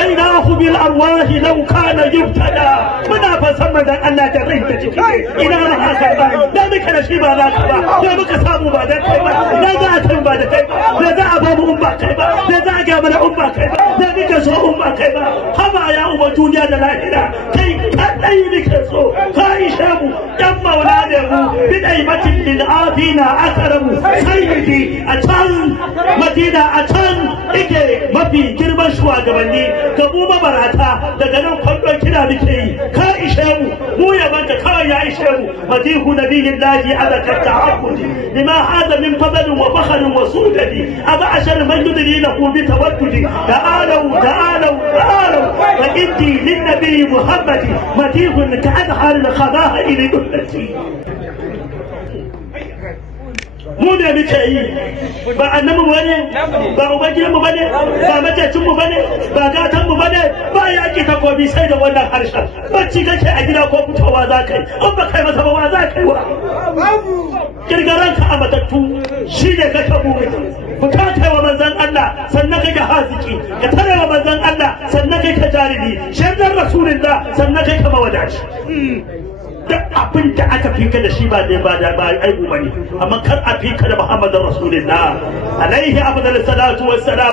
fadainahu bil arwahi law kana yubtada muna fasan manzon Allah da rai da jiki ina ma haka ba da muka da shi ba za ka ba da muka samu ba da kai ba da za a san ba da kai ba da za a ba mu ba kai ba da za a ga mana ba kai ba da muka so ba kai ba haba ya uba duniya da lahira kai kadai muke so ka isha mu dan maula da mu bidai matin lil afina akramu sayyidi a can madina a can ike mafi girman shugabanni ga mu mabarata daga nan kwallon kira muke yi ka ishe mu yabanka kawai ya ishe mu madihu nabiyillahi ala ta'abbudi lima hada min fadl wa fakhr wa sudadi aba ashar man yudri lahu bi tawaddudi ta'alu fa inni lin nabiy muhammad madihun ka adhar al khadaha ila ummati mu ne muke yi ba annabi bane ba ubangijin mu bane ba matacin mu bane ba gatan mu bane ba yaki takobi sai da wannan harshen bacci kake a gida ko fitowa za kai an ba kai masa ba za kai wa kirgaranka a matattu shi ne kake buri ka kai wa manzon Allah sannan kai ka haziki ka tare wa manzon Allah sannan kai ka jaridi shaidar rasulullah sannan kai ka mawadaci duk abin da aka fika da shi ba dai ba aibu bane amma kar a fika da Muhammadin Rasulullah alaihi afdalus salatu wassalam